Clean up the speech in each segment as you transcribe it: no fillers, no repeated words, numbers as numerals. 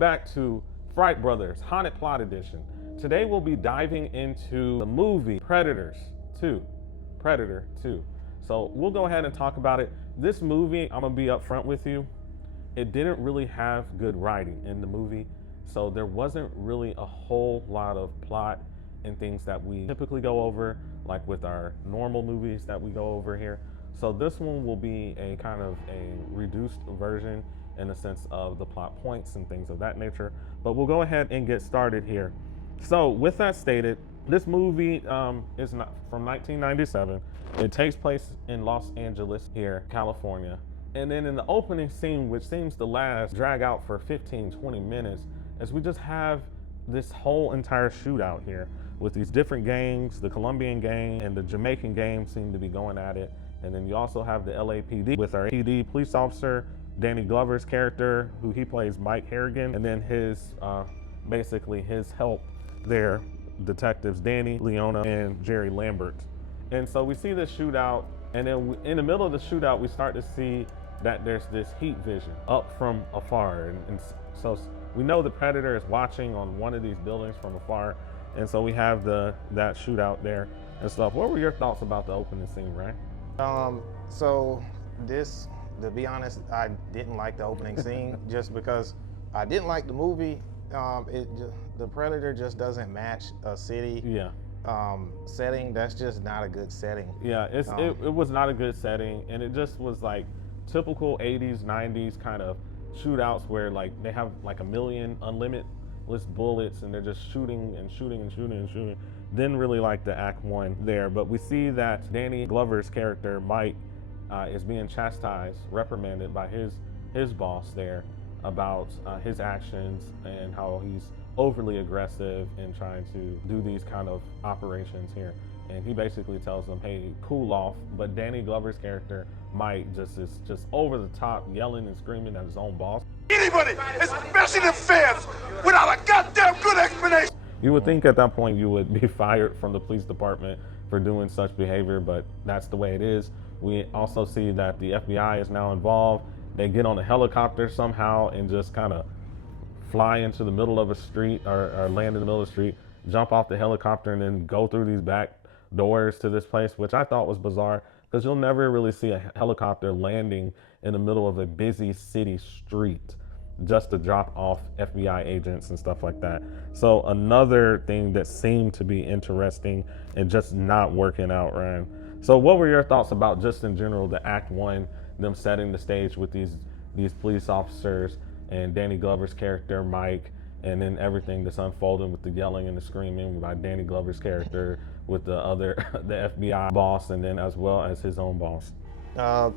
back to Fright Brothers Haunted Plot Edition. Today we'll be diving into the movie Predators 2. Predator 2. So we'll go ahead and talk about it. This movie, I'm gonna be upfront with you, it didn't really have good writing in the movie. So there wasn't really a whole lot of plot and things that we typically go over, like with our normal movies that we go over here. So this one will be a kind of a reduced version in the sense of the plot points and things of that nature. But we'll go ahead and get started here. So with that stated, this movie is not from 1997. It takes place in Los Angeles here, California. And then in the opening scene, which seems to drag out for 15-20 minutes, as we just have this whole entire shootout here with these different gangs. The Colombian gang and the Jamaican gang seem to be going at it. And then you also have the LAPD with our PD police officer, Danny Glover's character, who he plays Mike Harrigan, and then his, basically his help there, detectives Danny, Leona, and Jerry Lambert. And so we see this shootout, and then in the middle of the shootout, we start to see that there's this heat vision up from afar. And so we know the Predator is watching on one of these buildings from afar. And so we have that shootout there and stuff. What were your thoughts about the opening scene, Ray? So this, to be honest, I didn't like the opening scene just because I didn't like the movie. The Predator just doesn't match a city setting. That's just not a good setting. Yeah, it was not a good setting, and it just was like typical 80s, 90s kind of shootouts where like they have like a million unlimited bullets and they're just shooting and shooting and shooting and shooting. Didn't really like the act one there, but we see that Danny Glover's character, Mike, is being chastised, reprimanded by his boss there about his actions and how he's overly aggressive in trying to do these kind of operations here. And he basically tells them, hey, cool off. But Danny Glover's character, Mike, is just over the top, yelling and screaming at his own boss. Anybody, especially the fans, without a goddamn good explanation. You would think at that point you would be fired from the police department for doing such behavior, but that's the way it is. We also see that the FBI is now involved. They get on a helicopter somehow and just kind of fly into the middle of a street or land in the middle of the street, jump off the helicopter and then go through these back doors to this place, which I thought was bizarre because you'll never really see a helicopter landing in the middle of a busy city street just to drop off FBI agents and stuff like that. So another thing that seemed to be interesting and just not working out, Ryan. So what were your thoughts about just in general the act one, them setting the stage with these police officers and Danny Glover's character, Mike, and then everything that's unfolding with the yelling and the screaming by Danny Glover's character with the FBI boss, and then as well as his own boss?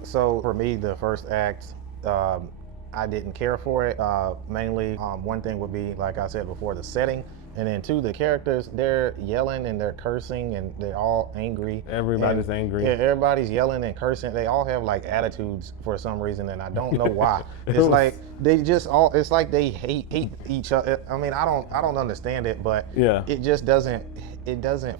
So for me, the first act, I didn't care for it. Mainly, one thing would be, like I said before, the setting. And then two, the characters, they're yelling and they're cursing and they're all angry. Everybody's angry. Yeah, everybody's yelling and cursing. They all have like attitudes for some reason, and I don't know why. It's like it's like they hate each other. I mean, I don't understand it, but yeah, it just doesn't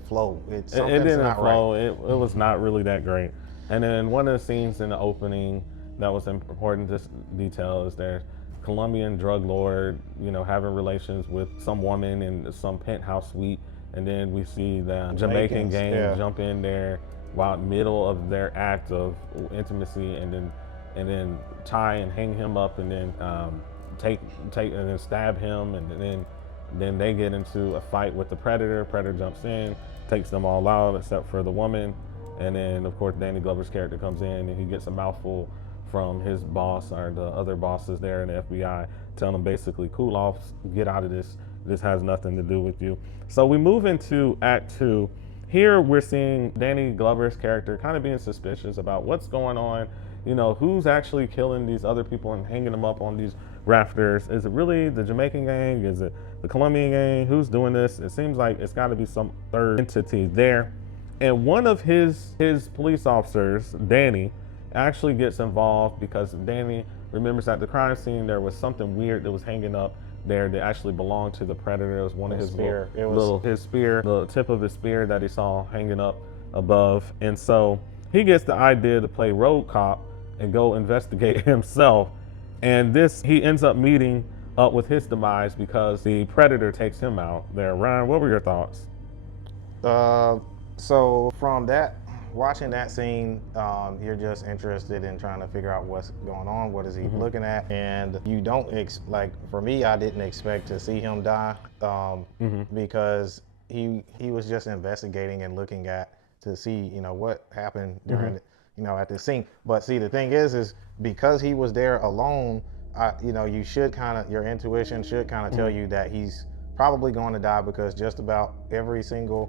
flow. It didn't flow. Right. It was not really that great. And then one of the scenes in the opening that was important to detail is there's Colombian drug lord, having relations with some woman in some penthouse suite, and then we see the Jamaican gang jump in there while in of their act of intimacy, and then tie and hang him up, and then take and then stab him, and then they get into a fight with the Predator. Predator jumps in, takes them all out except for the woman, and then of course Danny Glover's character comes in and he gets a mouthful from his boss or the other bosses there in the FBI, telling him basically, cool off, get out of this. This has nothing to do with you. So we move into act two. Here we're seeing Danny Glover's character kind of being suspicious about what's going on. Who's actually killing these other people and hanging them up on these rafters? Is it really the Jamaican gang? Is it the Colombian gang? Who's doing this? It seems like it's got to be some third entity there. And one of his police officers, Danny, actually gets involved because Danny remembers at the crime scene there was something weird that was hanging up there that actually belonged to the Predator. It was one of his spear. His spear, the tip of his spear that he saw hanging up above. And so he gets the idea to play road cop and go investigate himself. And he ends up meeting up with his demise because the Predator takes him out there. Ryan, what were your thoughts? So from that, watching that scene, you're just interested in trying to figure out what's going on, what is he looking at, and you don't like. For me, I didn't expect to see him die because he was just investigating and looking at to see what happened during at this scene. But see, the thing is because he was there alone, you should your intuition should kind of tell you that he's probably going to die, because just about every single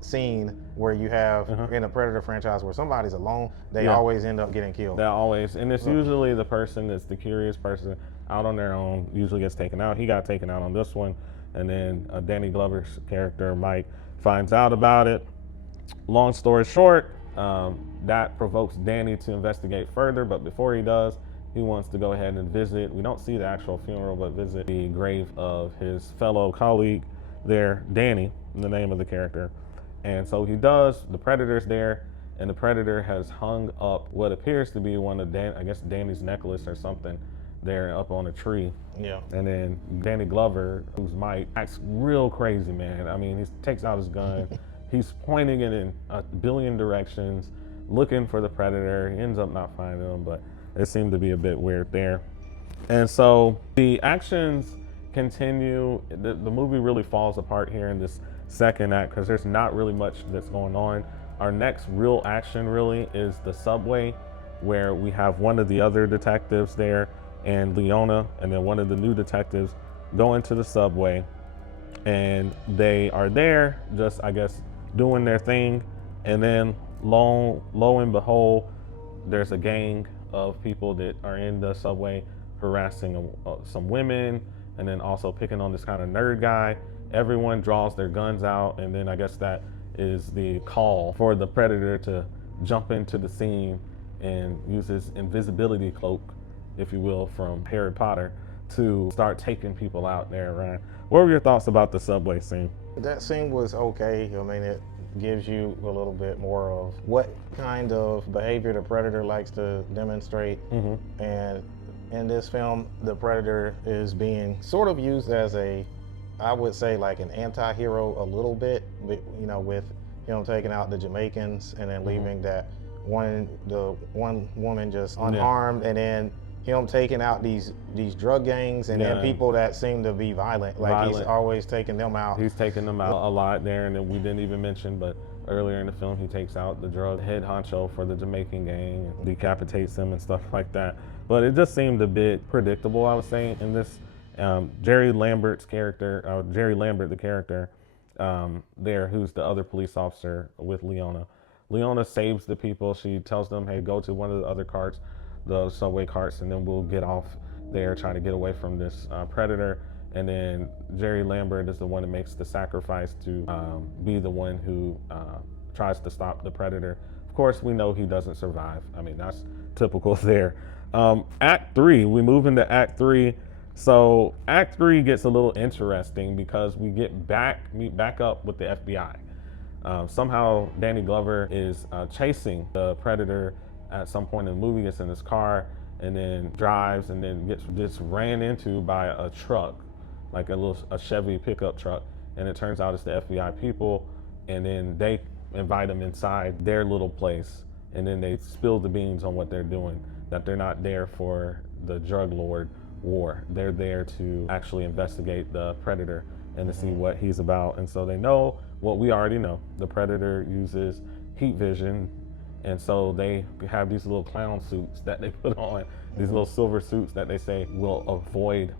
scene where you have in a Predator franchise where somebody's alone, they always end up getting killed. They always, and it's usually the person that's the curious person out on their own usually gets taken out. He got taken out on this one, and then Danny Glover's character Mike finds out about it. Long story short, that provokes Danny to investigate further, but before he does, he wants to go ahead and visit, we don't see the actual funeral, but visit the grave of his fellow colleague there, Danny, the name of the character. And so he does, the Predator's there, and the Predator has hung up what appears to be one of Danny's necklace or something there up on a tree. Yeah. And then Danny Glover, who's Mike, acts real crazy, man. I mean, he takes out his gun, he's pointing it in a billion directions, looking for the Predator. He ends up not finding him, but it seemed to be a bit weird there. And so the actions continue. The movie really falls apart here in this second act because there's not really much that's going on. Our next real action really is the subway, where we have one of the other detectives there and Leona, and then one of the new detectives go into the subway, and they are there just, I guess, doing their thing. And then lo and behold, there's a gang of people that are in the subway harassing some women, and then also picking on this kind of nerd guy. Everyone draws their guns out, and then I guess that is the call for the Predator to jump into the scene and use his invisibility cloak, if you will, from Harry Potter, to start taking people out there, Ryan. What were your thoughts about the subway scene? That scene was okay. I mean, it gives you a little bit more of what kind of behavior the Predator likes to demonstrate. And in this film, the Predator is being sort of used as I would say like an anti-hero a little bit, with him taking out the Jamaicans and then leaving the one woman just unharmed, and then him taking out these drug gangs and then people that seem to be violent. He's always taking them out. He's taking them out a lot there, and then we didn't even mention, but earlier in the film he takes out the drug head honcho for the Jamaican gang and decapitates them and stuff like that. But it just seemed a bit predictable, I would say, in this. Jerry Lambert, the character there, who's the other police officer with Leona. Leona saves the people. She tells them, hey, go to one of the other carts, the subway carts, and then we'll get off there, trying to get away from this Predator. And then Jerry Lambert is the one that makes the sacrifice to be the one who tries to stop the Predator. Of course, we know he doesn't survive. I mean, that's typical there. Act 3, we move into Act 3. So Act 3 gets a little interesting because we meet back up with the FBI. Somehow Danny Glover is chasing the Predator at some point in the movie, gets in his car and then drives, and then gets ran into by a truck, like a Chevy pickup truck. And it turns out it's the FBI people, and then they invite him inside their little place, and then they spill the beans on what they're doing, that they're not there for the drug lord war. They're there to actually investigate the Predator and to see what he's about. And so they know what we already know. The Predator uses heat vision, and so they have these little clown suits that they put on, these little silver suits that they say will avoid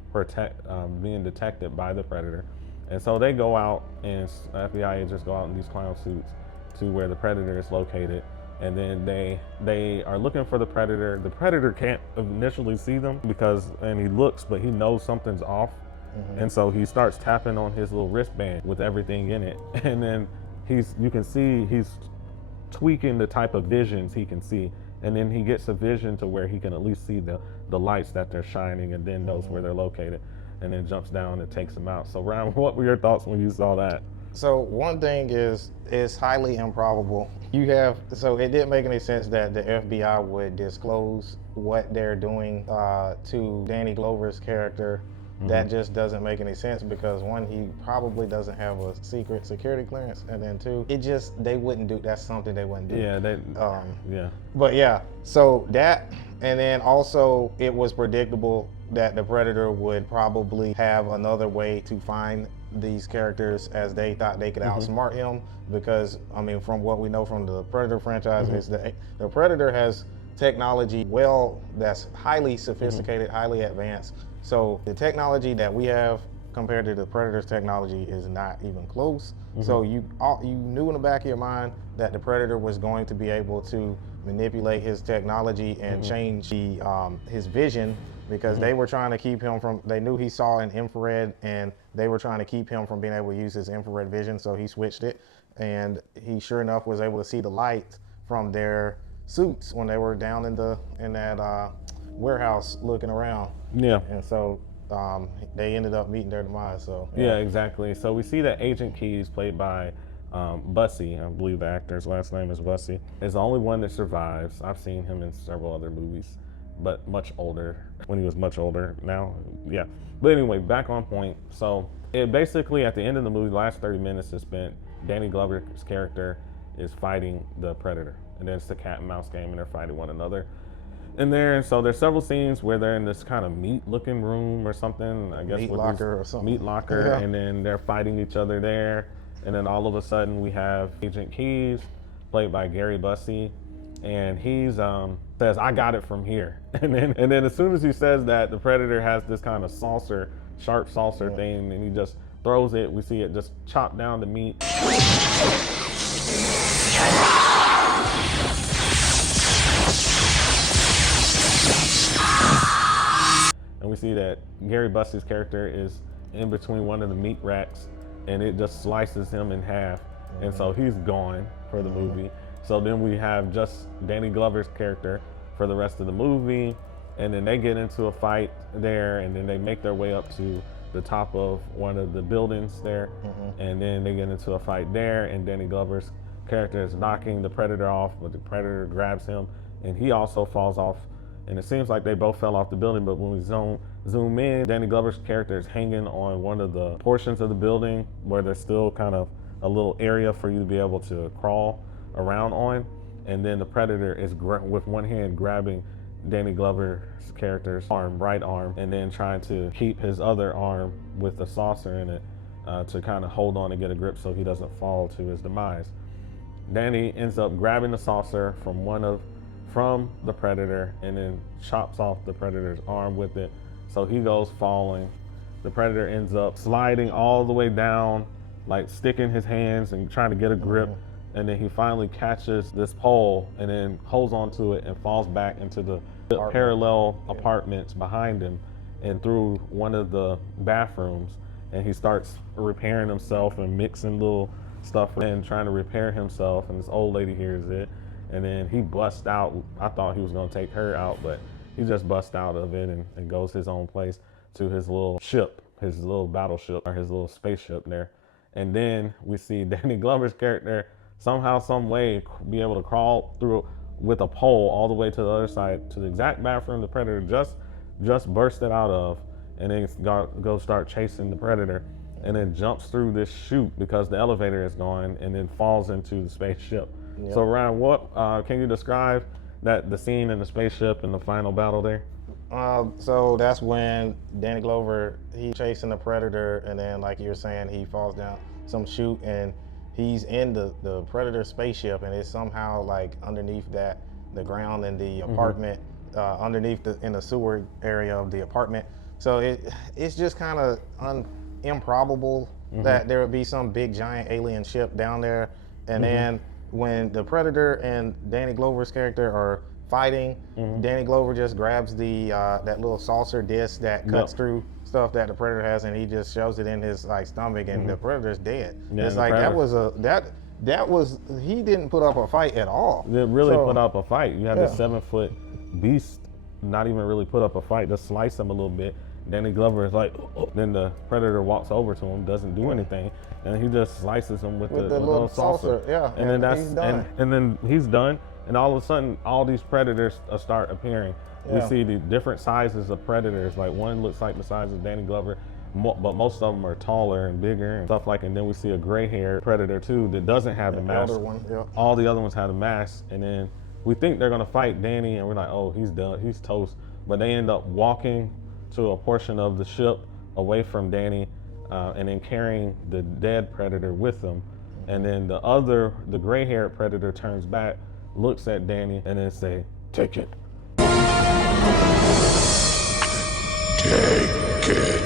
being detected by the Predator. And so they go out, and FBI agents go out in these clown suits to where the Predator is located. And then they are looking for the Predator. The Predator can't initially see them and he looks, but he knows something's off. And so he starts tapping on his little wristband with everything in it. And then you can see he's tweaking the type of visions he can see. And then he gets a vision to where he can at least see the lights that they're shining, and then knows where they're located, and then jumps down and takes them out. So Ryan, what were your thoughts when you saw that? So one thing is, it's highly improbable. So it didn't make any sense that the FBI would disclose what they're doing to Danny Glover's character that just doesn't make any sense because one, he probably doesn't have a secret security clearance, and then two, they wouldn't do, that's something they wouldn't do. Yeah, But yeah, so that, and then also it was predictable that the Predator would probably have another way to find these characters, as they thought they could outsmart him, because I mean, from what we know from the Predator franchise is that the Predator has technology that's highly sophisticated, highly advanced. So the technology that we have compared to the Predator's technology is not even close. So you knew in the back of your mind that the Predator was going to be able to manipulate his technology and change his vision, because they were trying to keep him from, they knew he saw an infrared and they were trying to keep him from being able to use his infrared vision, so he switched it, and he sure enough was able to see the light from their suits when they were down in that warehouse looking around. Yeah. And so they ended up meeting their demise. So yeah, exactly. So we see that Agent Keys, played by Bussy, I believe the actor's last name is Bussy, is the only one that survives. I've seen him in several other movies, but much older, when he was much older now. Yeah. But anyway, back on point. So it basically, at the end of the movie, the last 30 minutes is spent, Danny Glover's character is fighting the Predator. And then it's the cat and mouse game, and they're fighting one another in there. And so there's several scenes where they're in this kind of meat looking room or something, I guess. Meat locker or something. Meat locker, and then they're fighting each other there. And then all of a sudden we have Agent Keys, played by Gary Bussey, and he's says, "I got it from here." And then as soon as he says that, the Predator has this kind of sharp saucer thing, and he just throws it. We see it just chop down the meat. And we see that Gary Bussey's character is in between one of the meat racks, and it just slices him in half. And so he's gone for the movie. So then we have just Danny Glover's character for the rest of the movie. And then they get into a fight there, and then they make their way up to the top of one of the buildings there. And then they get into a fight there, and Danny Glover's character is knocking the Predator off, but the Predator grabs him, and he also falls off. And it seems like they both fell off the building, but when we zoom in, Danny Glover's character is hanging on one of the portions of the building where there's still kind of a little area for you to be able to crawl around on. And then the Predator is with one hand grabbing Danny Glover's character's right arm, and then trying to keep his other arm with the saucer in it to kind of hold on and get a grip so he doesn't fall to his demise. Danny ends up grabbing the saucer from the Predator, and then chops off the Predator's arm with it. So he goes falling. The Predator ends up sliding all the way down, like sticking his hands and trying to get a grip. And then he finally catches this pole and then holds onto it and falls back into the parallel apartments behind him and through one of the bathrooms. And he starts repairing himself and mixing little stuff and trying to repair himself. And this old lady hears it. And then he busts out. I thought he was gonna take her out, but he just busts out of it and goes his own place to his little ship, his little battleship, or his little spaceship there. And then we see Danny Glover's character somehow, some way, be able to crawl through with a pole all the way to the other side, to the exact bathroom the Predator just bursted out of, and then go start chasing the Predator, and then jumps through this chute because the elevator is gone, and then falls into the spaceship. Yep. So Ryan, what can you describe the scene in the spaceship and the final battle there? So that's when Danny Glover, he's chasing the Predator, and then like you were saying, he falls down some chute, and he's in the Predator spaceship, and it's somehow like underneath the ground in the apartment, underneath in the sewer area of the apartment. So it's just kind of improbable that there would be some big giant alien ship down there, and then when the Predator and Danny Glover's character are fighting, Danny Glover just grabs that little saucer disc that cuts through stuff that the Predator has, and he just shoves it in his like stomach, and the Predator's dead. Yeah, it's like that was he didn't put up a fight at all. It really put up a fight. You had this 7-foot beast not even really put up a fight, just slice him a little bit. Danny Glover is like, then the Predator walks over to him, doesn't do anything, and he just slices him with the little saucer. Yeah, and then he's done. And then he's done, and all of a sudden, all these predators start appearing. We see the different sizes of predators. Like one looks like the size of Danny Glover, but most of them are taller and bigger and stuff like. And then we see a gray-haired predator too that doesn't have the mask. One, yeah. All the other ones have a mask, and then we think they're gonna fight Danny, and we're like, oh, he's done, he's toast. But they end up walking to a portion of the ship away from Danny, and then carrying the dead predator with them. And then the gray-haired predator turns back, looks at Danny, and then say, "Take it." Take it.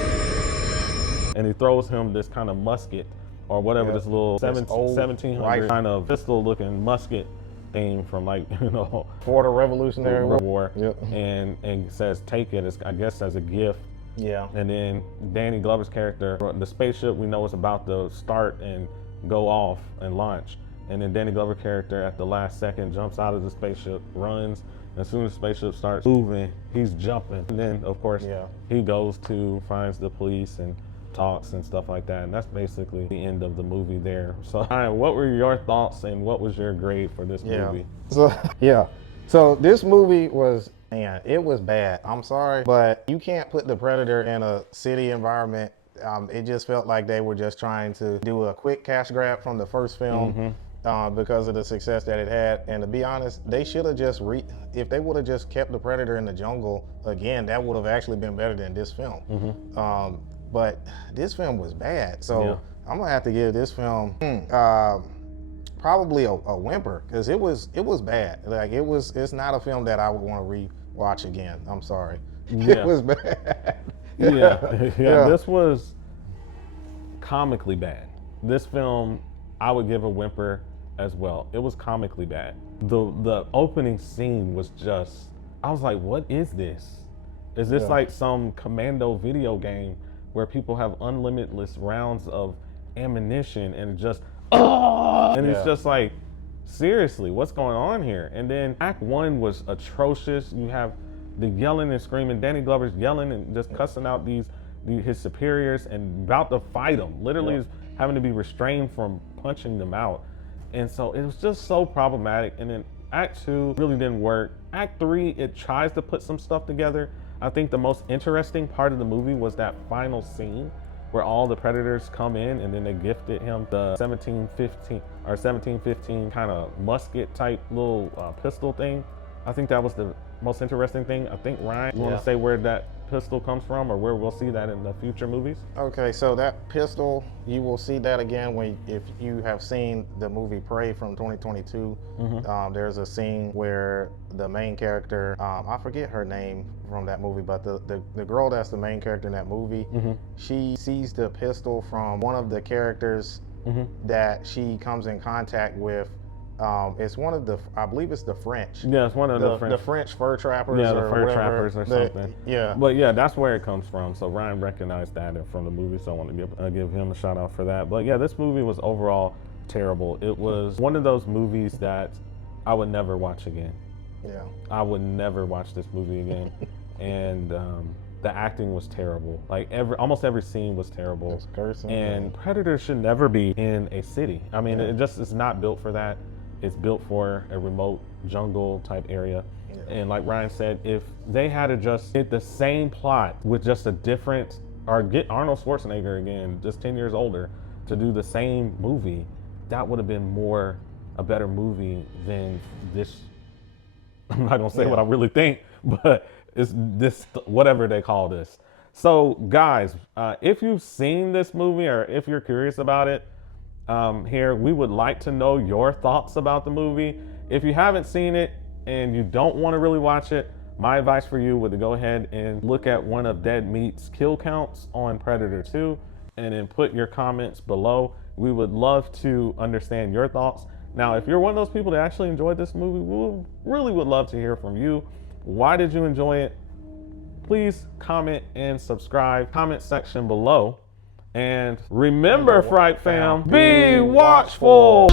And he throws him this kind of musket, or whatever, this little 1700 kind of pistol-looking musket thing from, like, you know, for the Revolutionary War. And says, "Take it," I guess as a gift. Yeah. And then Danny Glover's character, the spaceship, we know is about to start and go off and launch. And then Danny Glover's character at the last second jumps out of the spaceship, runs. And as soon as the spaceship starts moving, he's jumping. And then, of course, he goes to, finds the police and talks and stuff like that. And that's basically the end of the movie there. So, Ryan, what were your thoughts and what was your grade for this movie? So this movie was, man, it was bad. I'm sorry, but you can't put the Predator in a city environment. It just felt like they were just trying to do a quick cash grab from the first film because of the success that it had. And to be honest, they should have just, if they would have just kept the Predator in the jungle, again, that would have actually been better than this film. But this film was bad. So I'm gonna have to give this film probably a whimper, because it was bad. Like it's not a film that I would want to re-watch again. I'm sorry. It was bad. This was comically bad. This film, I would give a whimper as well. It was comically bad. The opening scene was just, I was like, what is this? Is this like some Commando video game where people have unlimited rounds of ammunition and just, and it's just like, seriously, what's going on here? And then Act 1 was atrocious. You have the yelling and screaming. Danny Glover's yelling and just cussing out his superiors and about to fight them. Literally is having to be restrained from punching them out. And so it was just so problematic. And then Act 2 really didn't work. Act 3, it tries to put some stuff together. I think the most interesting part of the movie was that final scene where all the predators come in and then they gifted him the 1715 kind of musket type little pistol thing. I think that was the most interesting thing. I think, Ryan, you want to say where that pistol comes from, or where we'll see that in the future movies? Okay, so that pistol, you will see that again if you have seen the movie Prey from 2022. There's a scene where the main character, I forget her name from that movie, but the girl that's the main character in that movie, she sees the pistol from one of the characters that she comes in contact with. It's one of the, I believe it's the French. Yeah, it's one of the French fur trappers. Yeah, the fur whatever. trappers or something. Yeah. But yeah, that's where it comes from. So Ryan recognized that from the movie, so I want to give him a shout out for that. But yeah, this movie was overall terrible. It was one of those movies that I would never watch again. Yeah. I would never watch this movie again. And the acting was terrible. Like almost every scene was terrible. And Predator should never be in a city. I mean, it just is not built for that. It's built for a remote jungle type area. And like Ryan said, if they had to just get the same plot with just a different, or get Arnold Schwarzenegger again, just 10 years older, to do the same movie, that would have been a better movie than this. I'm not gonna say what I really think, but it's this, whatever they call this. So guys, if you've seen this movie, or if you're curious about it, here, we would like to know your thoughts about the movie. If you haven't seen it and you don't want to really watch it, my advice for you would to go ahead and look at one of Dead Meat's kill counts on Predator 2 and then put your comments below. We would love to understand your thoughts. Now, if you're one of those people that actually enjoyed this movie, we really would love to hear from you. Why did you enjoy it? Please comment and subscribe. Comment section below. And remember, Fright Fam, be watchful.